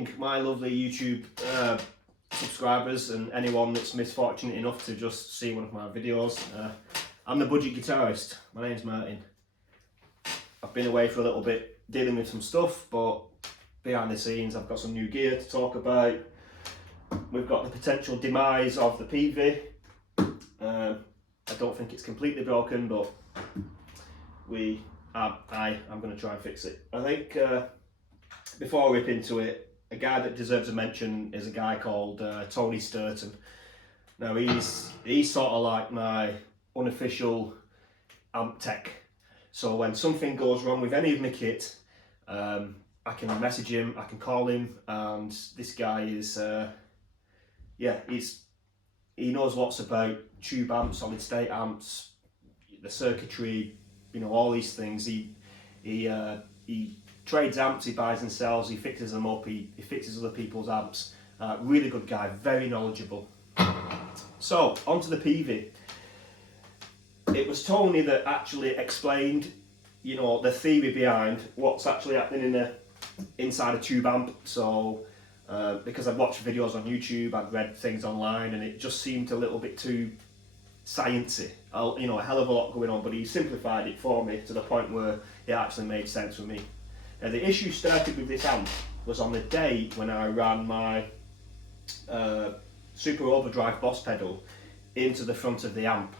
thanking my lovely YouTube subscribers and anyone that's misfortunate enough to just see one of my videos. I'm the budget guitarist. My name's Martin. I've been away for a little bit dealing with some stuff, but behind the scenes I've got some new gear to talk about. We've got the potential demise of the Peavey. I don't think it's completely broken, but I'm going to try and fix it. I think before I rip into it, a guy that deserves a mention is a guy called Tony Sturton. Now he's sort of like my unofficial amp tech. So when something goes wrong with any of my kit, I can message him, I can call him, and this guy is, he knows lots about tube amps, solid state amps, the circuitry, you know, all these things. He trades amps, he buys and sells, he fixes them up, he fixes other people's amps. Really good guy, very knowledgeable. So, onto the Peavey. It was Tony that actually explained, you know, the theory behind what's actually happening inside a tube amp. So, because I'd watched videos on YouTube, I'd read things online, and it just seemed a little bit too sciencey. You know, a hell of a lot going on, but he simplified it for me to the point where it actually made sense for me. Now, the issue started with this amp was on the day when I ran my Super Overdrive Boss pedal into the front of the amp.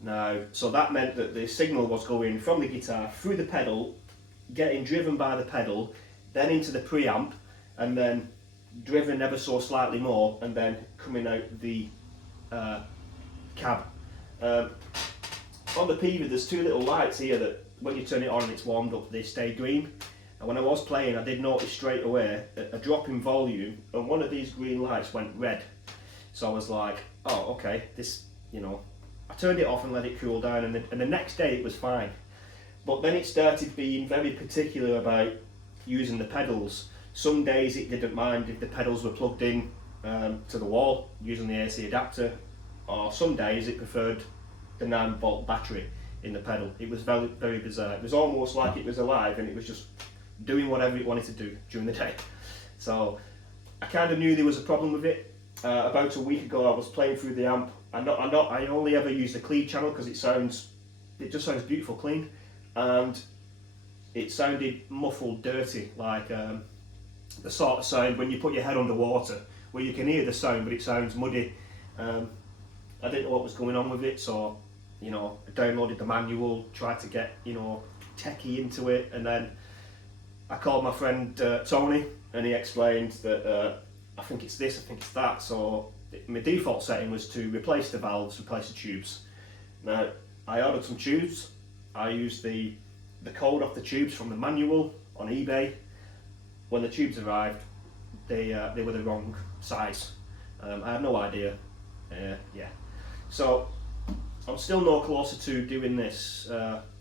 Now, so that meant that the signal was going from the guitar through the pedal, getting driven by the pedal, then into the preamp, and then driven ever so slightly more, and then coming out the cab. On the Peavey, there's two little lights here that when you turn it on and it's warmed up, they stay green. And when I was playing, I did notice straight away a drop in volume, and one of these green lights went red. So I was like, oh, okay, this, you know, I turned it off and let it cool down, and the next day it was fine. But then it started being very particular about using the pedals. Some days it didn't mind if the pedals were plugged in to the wall using the AC adapter, or some days it preferred the 9-volt battery in the pedal. It was very, very bizarre. It was almost like it was alive and it was just doing whatever it wanted to do during the day. So I kind of knew there was a problem with it. About a week ago I was playing through the amp. I only ever use the clean channel because it just sounds beautiful clean, and it sounded muffled, dirty, like the sort of sound when you put your head underwater, where you can hear the sound but it sounds muddy. I didn't know what was going on with it, so, you know, I downloaded the manual, tried to get, you know, techie into it, and then I called my friend Tony, and he explained that I think it's this, I think it's that. So my default setting was to replace the valves, replace the tubes. Now, I ordered some tubes. I used the code off the tubes from the manual on eBay. When the tubes arrived, they were the wrong size. I had no idea. So I'm still no closer to doing this.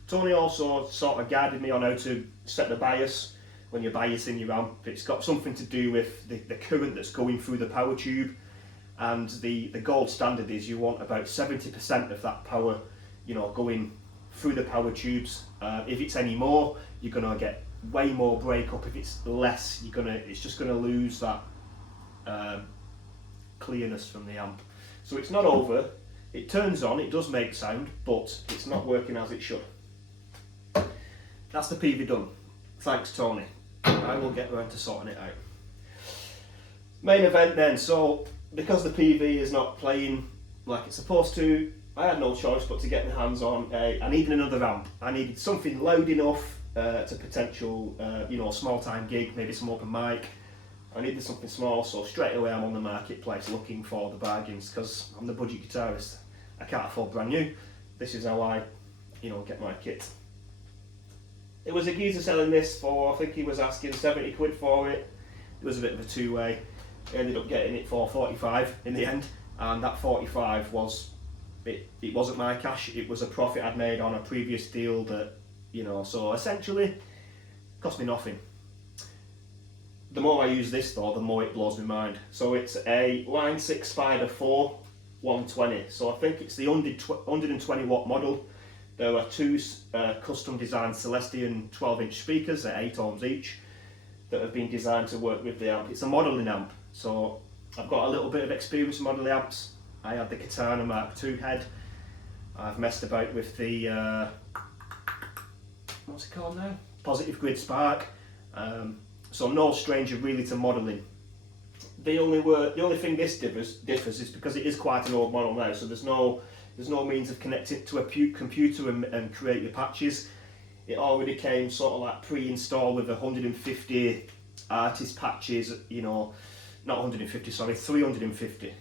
Tony also sort of guided me on how to set the bias when you're biasing your amp. It's got something to do with the current that's going through the power tube, and the gold standard is you want about 70% of that power, you know, going through the power tubes. If it's any more, you're gonna get way more breakup. If it's less, it's just gonna lose that clearness from the amp. So it's not over. It turns on, it does make sound, but it's not working as it should. That's the Peavey done. Thanks, Tony. I will get around to sorting it out. Main event then. So because the Peavey is not playing like it's supposed to, I had no choice but to get my hands on I needed another amp. I needed something loud enough to potential, you know, small time gig, maybe some open mic. I needed something small, so straight away I'm on the marketplace looking for the bargains, because I'm the budget guitarist. I can't afford brand new. This is how I, you know, get my kit. It was a geezer selling this for, I think he was asking 70 quid for it. It was a bit of a two-way. I ended up getting it for 45 in the end, and that 45 was, it wasn't my cash, it was a profit I'd made on a previous deal that, you know, so essentially it cost me nothing. The more I use this though, the more it blows my mind. So it's a Line 6 Spider 4 120, so I think it's the 120 watt model. There are two custom designed Celestion 12-inch speakers at 8 ohms each. that have been designed to work with the amp. It's a modelling amp, so I've got a little bit of experience modelling amps. I had the Katana Mark II head. I've messed about with the what's it called now? Positive Grid Spark. So I'm no stranger really to modelling. The only thing this differs is because it is quite an old model now, so there's no means of connecting it to a computer and create your patches. It already came sort of like pre-installed with 150 artist patches, you know, not 150, sorry, 350.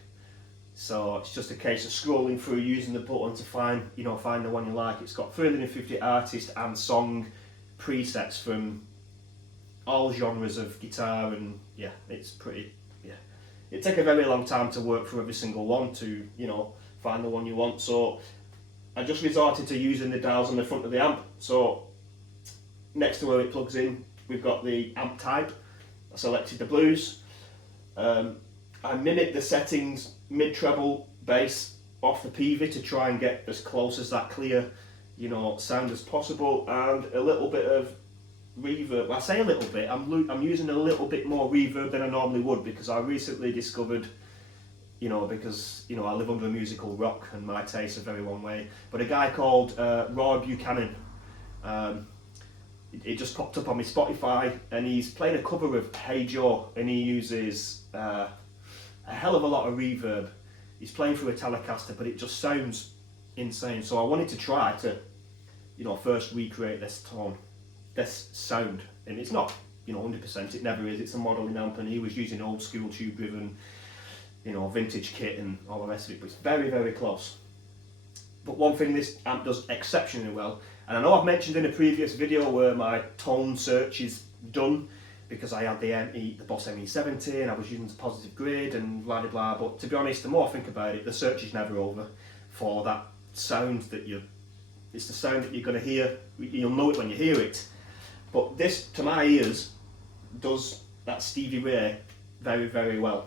So it's just a case of scrolling through, using the button to find the one you like. It's got 350 artist and song presets from all genres of guitar, and yeah, it's pretty, yeah. It takes a very long time to work through every single one to, you know, find the one you want. So I just resorted to using the dials on the front of the amp. So next to where it plugs in, we've got the amp type. I selected the blues. I mimicked the settings mid-treble bass off the Peavey to try and get as close as that clear, you know, sound as possible, and a little bit of reverb. I say a little bit, I'm using a little bit more reverb than I normally would, because I recently discovered, you know, because, you know, I live under a musical rock and my tastes are very one way, but a guy called Roy Buchanan, it just popped up on my Spotify, and he's playing a cover of Hey Joe, and he uses a hell of a lot of reverb. He's playing through a Telecaster, but it just sounds insane. So I wanted to try to, you know, first recreate this tone, this sound, and it's not, you know, 100%. It never is. It's a modelling amp, and he was using old school tube driven, you know, vintage kit and all the rest of it. But it's very, very close. But one thing this amp does exceptionally well, and I know I've mentioned in a previous video where my tone search is done, because I had the Boss ME70 and I was using the Positive Grid and blah blah blah. But to be honest, the more I think about it, the search is never over for that sound that it's the sound that you're going to hear. You'll know it when you hear it. But this, to my ears, does that Stevie Ray very, very well.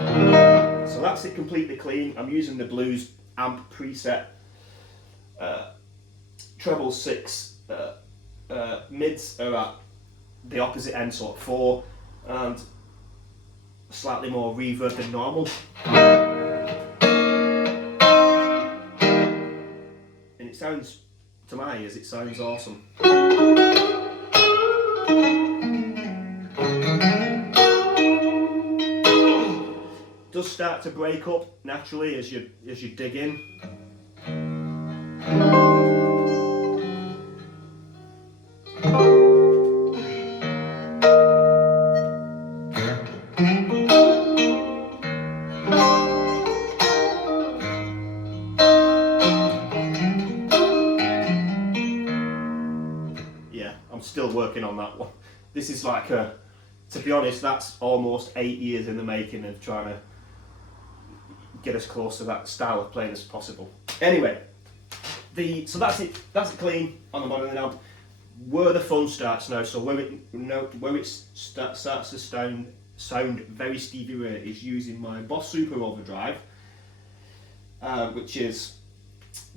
So that's it completely clean. I'm using the blues amp preset. Treble 6, mids are at the opposite end, sort of 4, and slightly more reverb than normal. And it sounds, to my ears, it sounds awesome. It does start to break up naturally as you dig in. Yeah, I'm still working on that one. This is like to be honest, that's almost 8 years in the making of trying to get as close to that style of playing as possible. Anyway, so that's it clean on the modelling amp. Where the fun starts now, so where it starts to sound very Stevie Ray is using my Boss Super Overdrive, which is,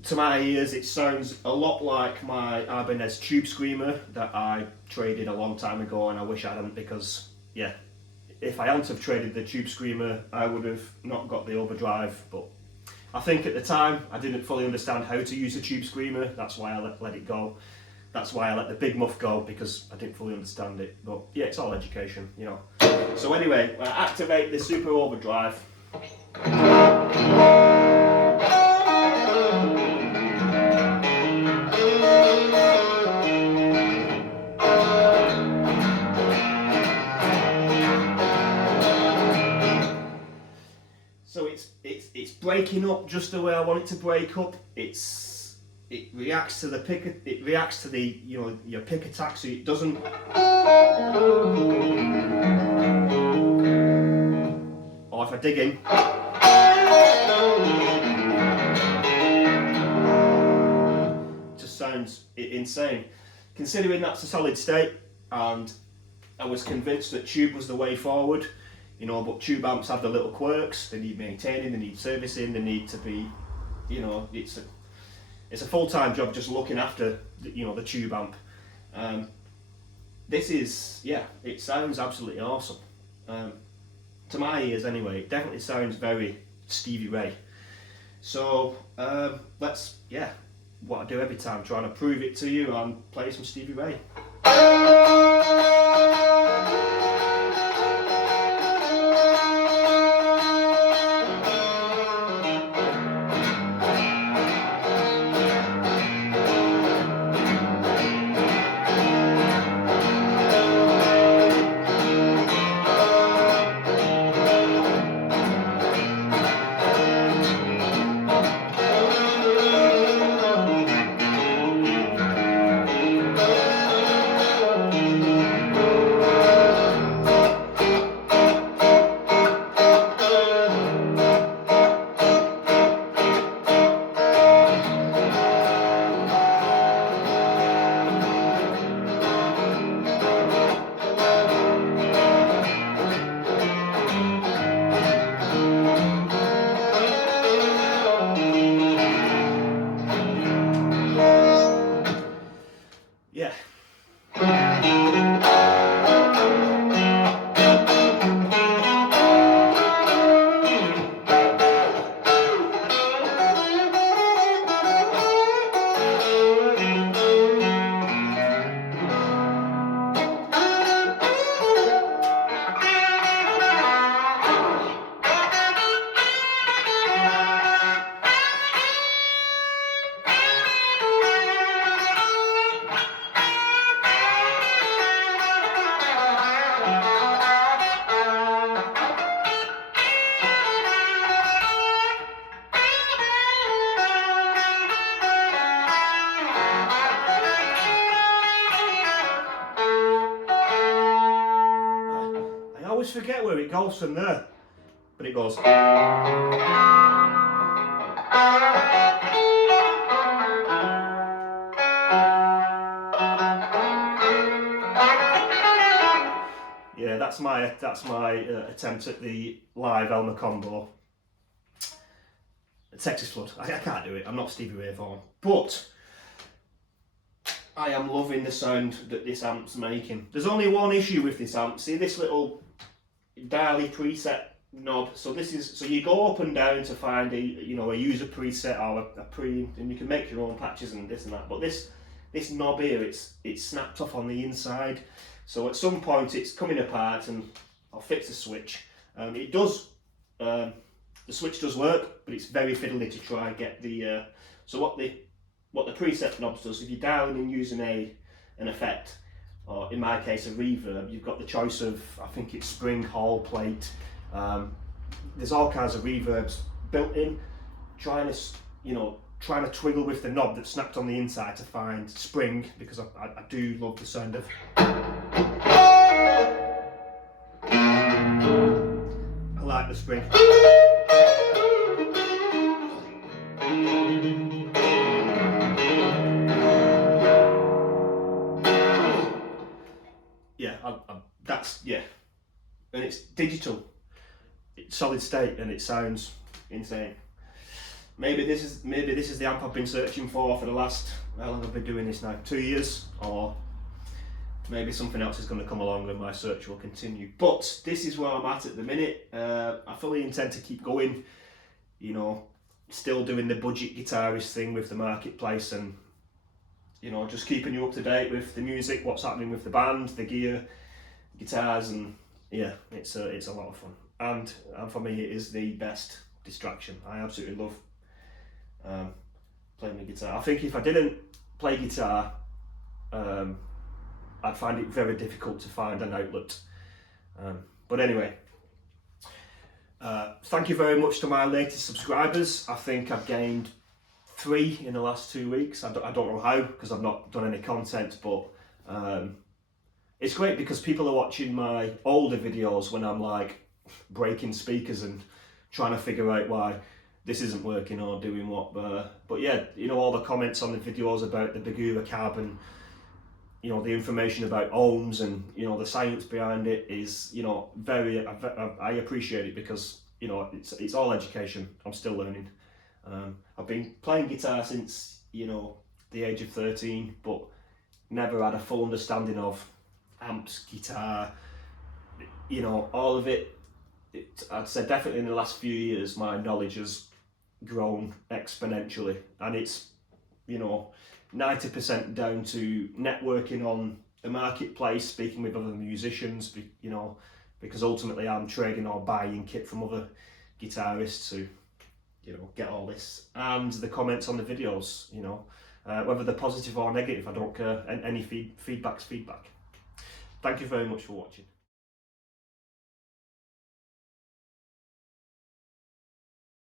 to my ears, it sounds a lot like my Ibanez Tube Screamer that I traded a long time ago, and I wish I hadn't, because yeah, if I hadn't have traded the Tube Screamer, I would have not got the Overdrive. But I think at the time I didn't fully understand how to use a Tube Screamer. That's why I let it go. That's why I let the Big Muff go, because I didn't fully understand it. But yeah, it's all education, you know. So anyway, I activate the Super Overdrive. So it's breaking up just the way I want it to break up. It reacts to the pick. It reacts to the, you know, your pick attack, so it doesn't. Or if I dig in, it just sounds insane. Considering that's a solid state, and I was convinced that tube was the way forward, you know. But tube amps have the little quirks. They need maintaining. They need servicing. They need to be, you know, it's a full-time job just looking after the tube amp. this is, yeah, it sounds absolutely awesome. To my ears anyway, it definitely sounds very Stevie Ray. So let's, yeah, what I do every time, trying to prove it to you and play some Stevie Ray. Yeah. I always forget where it goes from there, but it goes. Yeah, that's my attempt at the live Elmer combo. Texas Flood. I can't do it. I'm not Stevie Ray Vaughan, but I am loving the sound that this amp's making. There's only one issue with this amp. See this little dialy preset knob. So this is, so you go up and down to find a user preset or a pre, and you can make your own patches and this and that. But this knob here, it's snapped off on the inside. So at some point it's coming apart, and I'll fix the switch. It does. The switch does work, but it's very fiddly to try and get the. So what the preset knobs does, if you're dialing and using an effect, or in my case a reverb, you've got the choice of, I think it's spring, hall, plate. There's all kinds of reverbs built in. Trying to twiddle with the knob that's snapped on the inside to find spring, because I do love the sound of. I like the spring. Yeah, that's, yeah, and it's digital, it's solid state, and it sounds insane. Maybe this is the amp I've been searching for the last, how long have I been doing this now? 2 years, or maybe something else is going to come along and my search will continue. But this is where I'm at the minute. I fully intend to keep going, still doing the budget guitarist thing with the marketplace, and just keeping you up to date with the music, what's happening with the band, the gear, guitars, and yeah, it's a lot of fun. And for me, it is the best distraction. I absolutely love playing the guitar. I think if I didn't play guitar, I'd find it very difficult to find an outlet. But anyway, thank you very much to my latest subscribers. I think I've gained 3 in the last 2 weeks. I don't know how, because I've not done any content, but it's great because people are watching my older videos when I'm like breaking speakers and trying to figure out why this isn't working or doing what. But yeah, all the comments on the videos about the Bagura carbon, the information about ohms and the science behind it is very. I appreciate it, because it's all education. I'm still learning. I've been playing guitar since the age of 13, but never had a full understanding of amps, guitar, you know, all of it. I'd say definitely in the last few years my knowledge has grown exponentially, and it's, you know, 90% down to networking on the marketplace, speaking with other musicians, you know, because ultimately I'm trading or buying kit from other guitarists who, you know, get all this, and the comments on the videos, you know, whether they're positive or negative, I don't care. Any feedback's feedback. Thank you very much for watching.